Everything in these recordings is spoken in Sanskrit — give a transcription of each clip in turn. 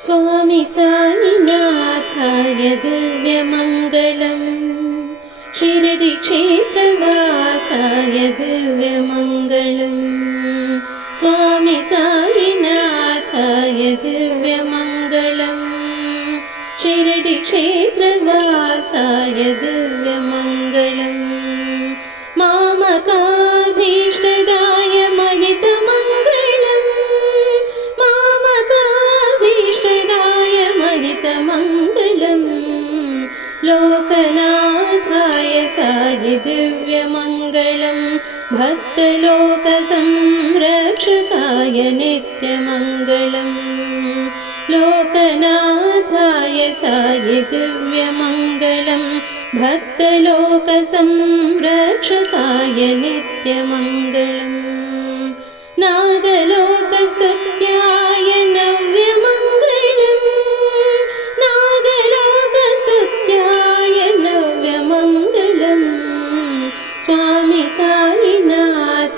स्वामि साईनाथाय दिव्यमङ्गलम् शिरडिक्षेत्रवासाय दिव्यमङ्गलम् स्वामि साईनाथाय दिव्यमङ्गलम् शिरडिक्षेत्रवासाय दिव्यमङ्गलम् लोकनाथाय सायि दिव्यमङ्गलम् भक्तलोकसंरक्षकाय नित्यमङ्गलम् लोकनाथाय सायि दिव्यमङ्गलम् भक्तलोकसंरक्षकाय नित्यमङ्गलम्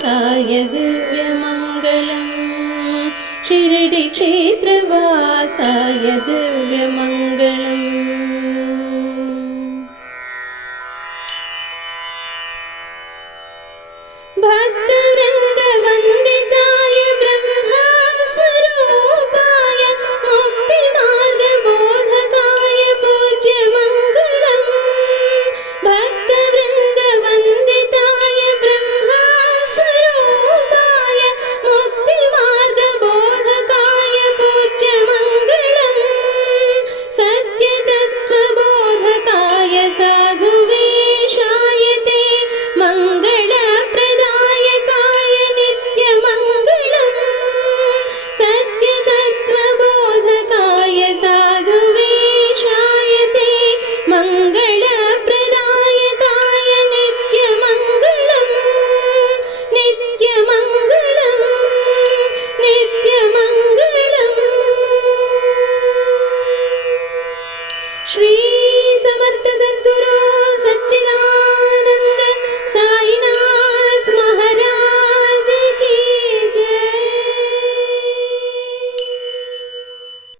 य दिव्यमङ्गलम्। शिरडिक्षेत्रवासाय दिव्यमङ्गलम्। भक् ಶ್ರೀ